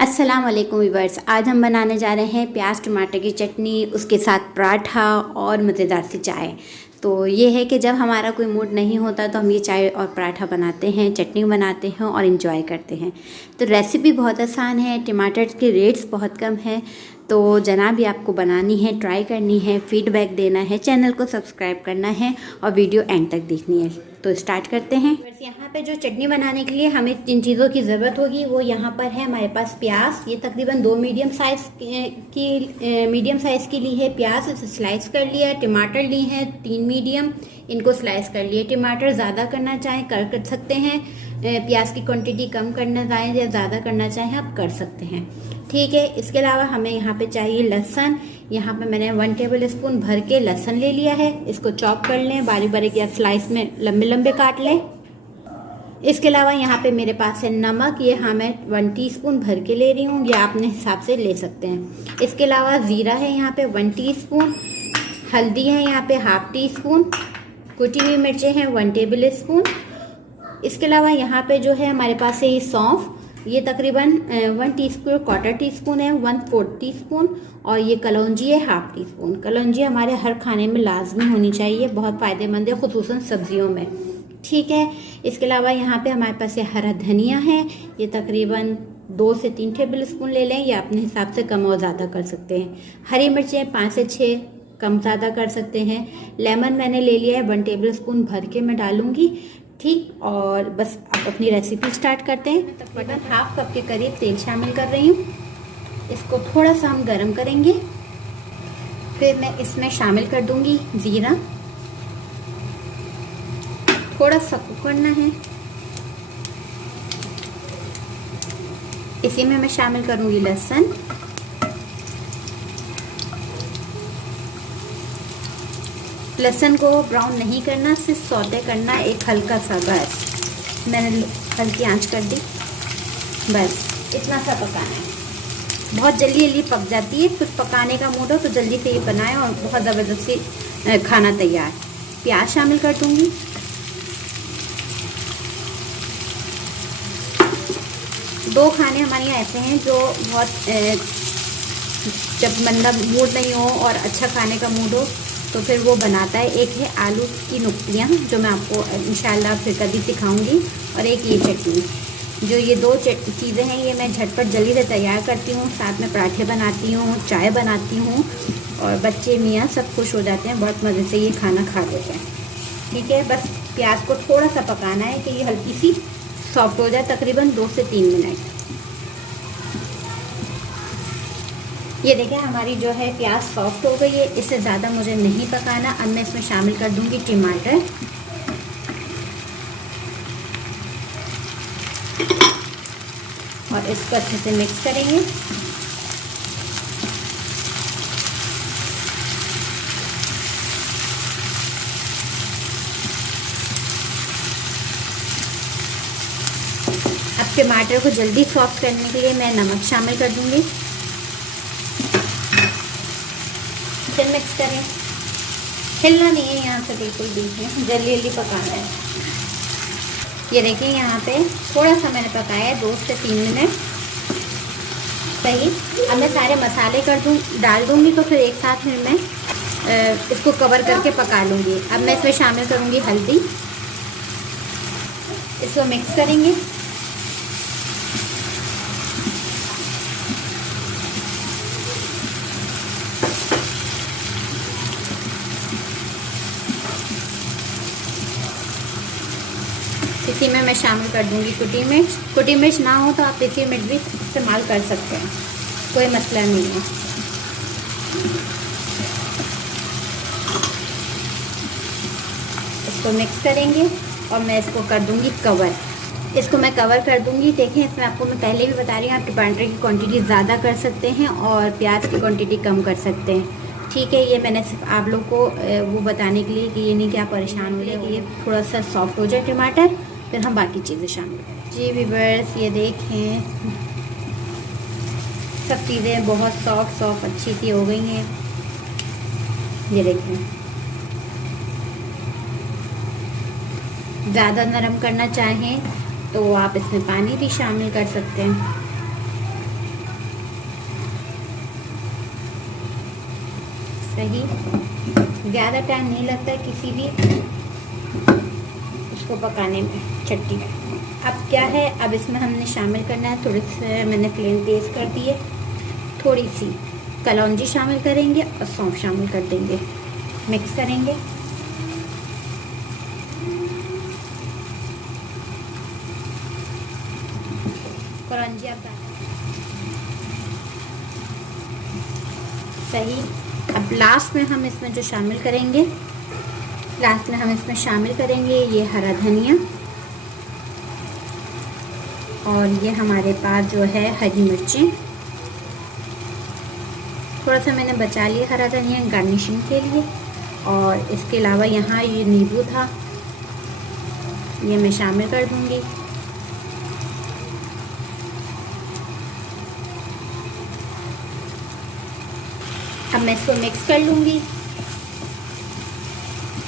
अस्सलाम वालेकुम वीवर्स। आज हम बनाने जा रहे हैं प्याज टमाटर की चटनी, उसके साथ पराठा और मज़ेदार सी चाय। तो ये है कि जब हमारा कोई मूड नहीं होता तो हम ये चाय और पराठा बनाते हैं, चटनी बनाते हैं और इन्जॉय करते हैं। तो रेसिपी बहुत आसान है, टमाटर के रेट्स बहुत कम है। तो जनाब भी आपको बनानी है, ट्राई करनी है, फीडबैक देना है, चैनल को सब्सक्राइब करना है और वीडियो एंड तक देखनी है। तो स्टार्ट करते हैं। बस यहाँ पे जो चटनी बनाने के लिए हमें जिन चीज़ों की ज़रूरत होगी वो यहाँ पर है हमारे पास प्याज। ये तकरीबन 2 मीडियम साइज़ की ली है प्याज, इसे स्लाइस कर लिया। टमाटर ली है 3 मीडियम, इनको स्लाइस कर लिए। टमाटर ज़्यादा करना चाहें कर सकते हैं, प्याज की क्वांटिटी कम करना चाहें या ज़्यादा करना चाहें आप कर सकते हैं, ठीक है। इसके अलावा हमें यहाँ पे चाहिए लहसुन। यहाँ पे मैंने 1 टेबल स्पून भर के लहसुन ले लिया है। इसको चॉप कर लें, बारीक बारीक या स्लाइस में लंबे लंबे काट लें। इसके अलावा यहाँ पे मेरे पास है नमक, ये हाँ मैं 1 टीस्पून भर के ले रही हूँ, या अपने हिसाब से ले सकते हैं। इसके अलावा ज़ीरा है यहाँ पे 1 टीस्पून, हल्दी है यहाँ पे 1/2 टीस्पून, कुटी हुई मिर्चें हैं 1 टेबल स्पून। इसके अलावा यहाँ पे जो है हमारे पास है ये सौंफ, ये तकरीबन 1 टीस्पून, 1/4 टीस्पून है, 1/4 टीस्पून। और ये कलौंजी है 1/2 टीस्पून। कलौंजी हमारे हर खाने में लाजमी होनी चाहिए, बहुत फ़ायदेमंद है खुसूसन सब्जियों में, ठीक है। इसके अलावा यहाँ पे हमारे पास ये हरा धनिया है, ये तकरीबन 2 से 3 टेबल स्पून ले लें, या अपने हिसाब से कम और ज़्यादा कर सकते हैं। हरी मिर्चें 5 से 6 कम ज़्यादा कर सकते हैं। लेमन मैंने ले लिया है 1 टेबल स्पून भर के मैं डालूंगी, ठीक। और बस आप अपनी रेसिपी स्टार्ट करते हैं। तकरीबन 1/2 कप के करीब तेल शामिल कर रही हूँ। इसको थोड़ा सा हम गरम करेंगे, फिर मैं इसमें शामिल कर दूंगी ज़ीरा, थोड़ा सा कुकरना है। इसी में मैं शामिल करूंगी लहसुन, लहसुन को ब्राउन नहीं करना, सिर्फ सौते करना, एक हल्का सा, बस मैंने हल्की आंच कर दी, बस इतना सा पकाना है। बहुत जल्दी जल्दी पक जाती है, कुछ पकाने का मूड हो तो जल्दी से ये बनाएं और बहुत ज़बरदस्ती खाना तैयार। प्याज शामिल कर दूंगी, दो खाने हमारे यहाँ ऐसे हैं जो बहुत जब मंदा मूड नहीं हो और अच्छा खाने का मूड हो तो फिर वो बनाता है। एक है आलू की नुक्तियाँ, जो मैं आपको इंशाल्लाह फिर कभी सिखाऊंगी, और एक ये चटनी। जो ये 2 चीज़ें हैं ये मैं झटपट जल्दी से तैयार करती हूँ, साथ में पराठे बनाती हूँ, चाय बनाती हूँ, और बच्चे मियाँ सब खुश हो जाते हैं, बहुत मज़े से ये खाना खा लेते हैं, ठीक है। बस प्याज को थोड़ा सा पकाना है कि ये हल्की सी सॉफ्ट हो जाए, तकरीबन 2 से 3 मिनट। ये देखें हमारी जो है प्याज सॉफ्ट हो गई है, इससे ज़्यादा मुझे नहीं पकाना। अब मैं इसमें शामिल कर दूंगी टमाटर, और इसको अच्छे से मिक्स करेंगे। अब टमाटर को जल्दी सॉफ्ट करने के लिए मैं नमक शामिल कर दूंगी, फिर मिक्स करें। हिलना नहीं है यहाँ से बिल्कुल भी, जल्दी जल्दी पकाना है। ये देखिए यहाँ पे थोड़ा सा मैंने पकाया है, 2 से 3 मिनट, सही। अब मैं सारे मसाले डाल दूँगी, तो फिर एक साथ फिर मैं इसको कवर करके पका लूँगी। अब मैं इसमें शामिल करूँगी हल्दी, इसको मिक्स करेंगे। इसी में मैं शामिल कर दूंगी कुटी मिर्च। कुटी मिर्च ना हो तो आप देसी मिर्च भी इस्तेमाल कर सकते हैं, कोई मसला नहीं है। इसको मिक्स करेंगे और मैं इसको कर दूंगी कवर। इसको मैं कवर कर दूंगी। देखें इसमें आपको मैं पहले भी बता रही हूँ, आप टमाटर की क्वांटिटी ज़्यादा कर सकते हैं और प्याज की क्वांटिटी कम कर सकते हैं, ठीक है। ये मैंने सिर्फ आप लोग को वो बताने के लिए कि ये नहीं कि आप परेशान हो जाए, कि ये थोड़ा सा सॉफ्ट हो जाए टमाटर, फिर हम बाकी चीज़ें शामिल करें। जी व्यूअर्स, ये देखें सब चीज़ें बहुत सॉफ्ट अच्छी सी हो गई हैं। ये देखें, ज़्यादा नरम करना चाहें तो आप इसमें पानी भी शामिल कर सकते हैं। सही, ज़्यादा टाइम नहीं लगता किसी भी इसको पकाने में, चटनी में। अब क्या है, अब इसमें हमने शामिल करना है, थोड़ी सी मैंने फ्लेम तेज़ कर दी है, थोड़ी सी कलौंजी शामिल करेंगे और सौंफ शामिल कर देंगे, मिक्स करेंगे। कलौंजी आप सही। अब लास्ट में हम इसमें जो शामिल करेंगे, लास्ट में हम इसमें शामिल करेंगे ये हरा धनिया, और ये हमारे पास जो है हरी मिर्चें, थोड़ा सा मैंने बचा लिया हरा धनिया गार्निशिंग के लिए। और इसके अलावा यहाँ ये नींबू था, ये मैं शामिल कर दूँगी। अब मैं इसको मिक्स कर लूँगी।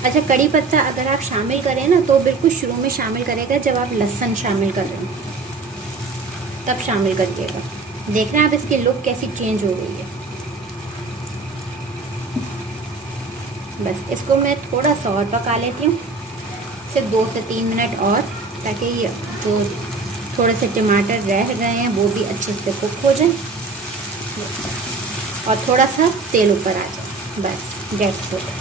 अच्छा, कड़ी पत्ता अगर आप शामिल करें ना तो बिल्कुल शुरू में शामिल करेगा, जब आप लहसुन शामिल कर रहे हो तब शामिल करिएगा। देख रहे हैं आप इसकी लुक कैसी चेंज हो गई है। बस इसको मैं थोड़ा सा और पका लेती हूँ, सिर्फ 2 से 3 मिनट और, ताकि ये जो थोड़े से टमाटर रह गए हैं वो भी अच्छे से कुक हो जाए और थोड़ा सा तेल ऊपर आ जाए। बस गैस हो गया,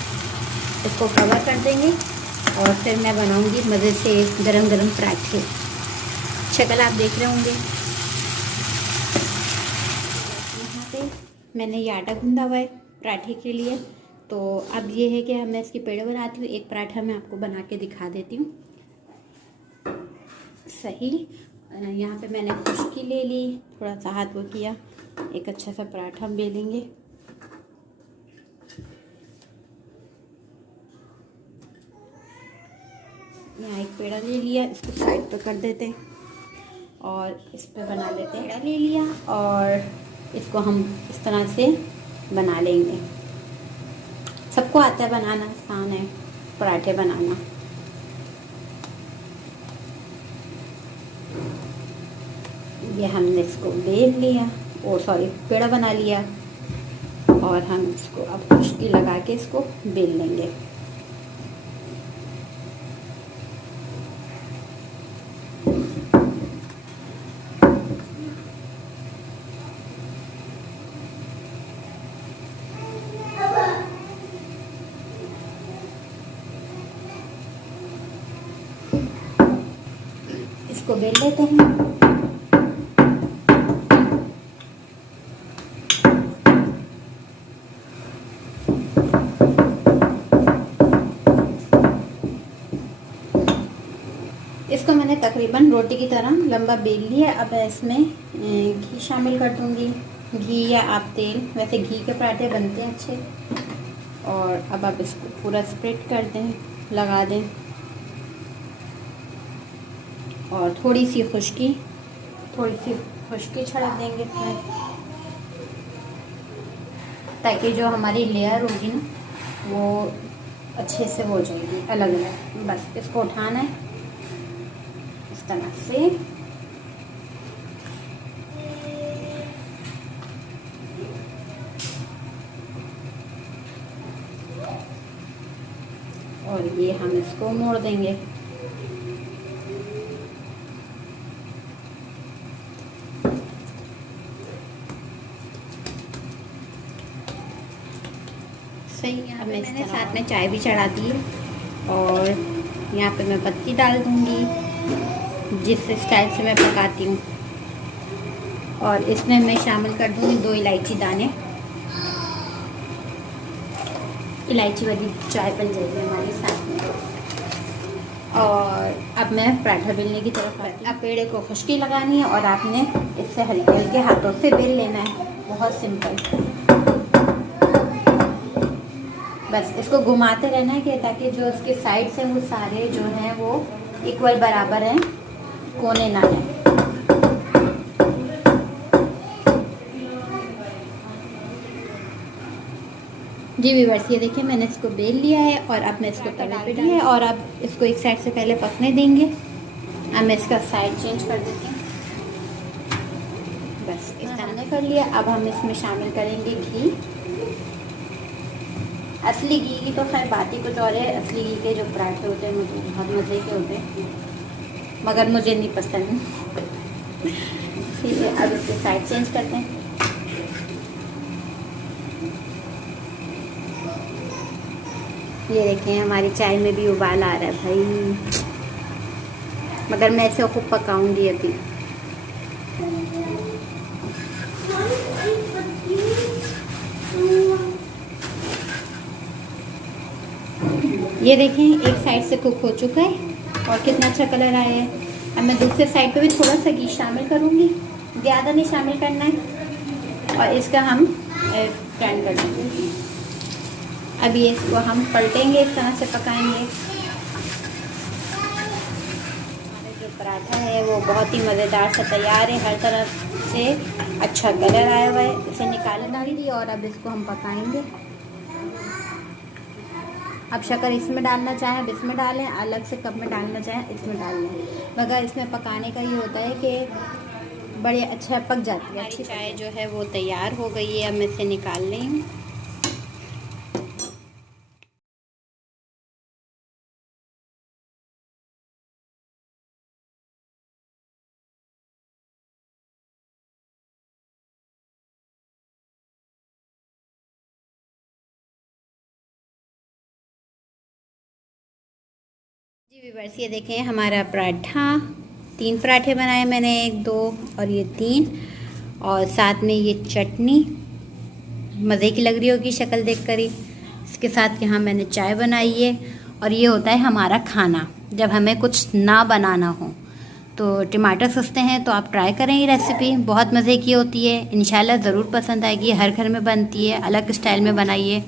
इसको कवर कर देंगे और फिर मैं बनाऊंगी मज़े से गरम गरम पराठे। शक्ल आप देख रहे होंगे। यहाँ पे मैंने ये आटा गूंदा हुआ है पराठे के लिए। तो अब ये है कि मैं इसकी पेड़े बनाती हूँ। एक पराठा मैं आपको बना के दिखा देती हूँ। सही, यहाँ पे मैंने खुश्की ले ली, थोड़ा सा हाथ वो किया, एक अच्छा सा पराठा हम बेलेंगे। यहाँ एक पेड़ा ले लिया, इसको साइड पे कर देते हैं और इस पे बना लेते हैं। पेड़ा ले लिया और इसको हम इस तरह से बना लेंगे। सबको आता है बनाना, आसान है पराठे बनाना। ये हमने इसको बेल लिया, पेड़ा बना लिया और हम इसको अब खुश्की लगा के इसको बेल लेंगे। इसको बेल लेते हैं। इसको मैंने तकरीबन रोटी की तरह लंबा बेल लिया। अब इसमें घी शामिल कर दूंगी, घी या आप तेल, वैसे घी के पराठे बनते हैं अच्छे। और अब आप इसको पूरा स्प्रेड कर दें, लगा दें और थोड़ी सी खुश्की छिड़क देंगे इसमें, ताकि जो हमारी लेयर होगी ना वो अच्छे से हो जाएगी अलग अलग। बस इसको उठाना है इस तरह से। और ये हम इसको मोड़ देंगे। सही है। अब मैंने साथ में चाय भी चढ़ा दी है और यहाँ पे मैं पत्ती डाल दूँगी जिस स्टाइल से मैं पकाती हूँ। और इसमें मैं शामिल कर दूँगी 2 इलायची दाने। इलायची वाली चाय बन जाएगी हमारी साथ में। और अब मैं पराठा बेलने की तरफ आती हूँ। अब पेड़े को खुश्की लगानी है और आपने इससे हल्के हल्के हाथों से बेल लेना है, बहुत सिंपल। बस इसको घुमाते रहना है कि ताकि जो उसके साइड से वो सारे जो हैं वो इक्वल बराबर हैं, कोने ना हैं। जी व्यूअर्स, ये देखिए मैंने इसको बेल लिया है और अब मैं इसको तवे पे लिया है और अब इसको एक साइड से पहले पकने देंगे। अब मैं इसका साइड चेंज कर देती हूँ। बस इस तरह कर लिया। अब हम इसमें शामिल करेंगे घी। असली घी की तो खैर बात ही कुछ और है। असली घी के जो पराठे होते हैं मुझे बहुत मज़े के होते हैं, मगर मुझे नहीं पसंद। ठीक है, अब इसके साइड चेंज करते हैं। ये देखें हमारी चाय में भी उबाल आ रहा है भाई, मगर मैं इसे खूब पकाऊंगी अभी। ये देखें एक साइड से कुक हो चुका है और कितना अच्छा कलर आया है। अब मैं दूसरे साइड पे भी थोड़ा सा घी शामिल करूँगी, ज़्यादा नहीं शामिल करना है, और इसका हम टर्न कर देंगे। अभी इसको हम पलटेंगे, इस तरह से पकाएंगे। हमारा जो पराठा है वो बहुत ही मज़ेदार सा तैयार है, हर तरफ से अच्छा कलर आया हुआ है। इसे निकाल डालेंगे और अब इसको हम पकाएंगे। अब शक्कर इसमें डालना चाहें अब इसमें डालें, अलग से कप में डालना चाहें इसमें डाल लें, मगर इसमें पकाने का ये होता है कि बड़े अच्छा पक जाती है। अच्छी चाय जो है वो तैयार हो गई है, अब मैं इसे निकाल रही हूँ। जी व्यूअर्स, ये देखें हमारा पराठा, 3 पराठे बनाए मैंने, 1 2 और ये 3, और साथ में ये चटनी मज़े की लग रही होगी शक्ल देख कर ही। इसके साथ यहाँ मैंने चाय बनाई है, और ये होता है हमारा खाना जब हमें कुछ ना बनाना हो। तो टमाटर सस्ते हैं तो आप ट्राई करें, ये रेसिपी बहुत मज़े की होती है, इंशाल्लाह ज़रूर पसंद आएगी। हर घर में बनती है, अलग स्टाइल में बनाइए।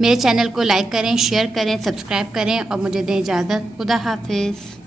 मेरे चैनल को लाइक करें, शेयर करें, सब्सक्राइब करें और मुझे दें इजाज़त। खुदा हाफिज़।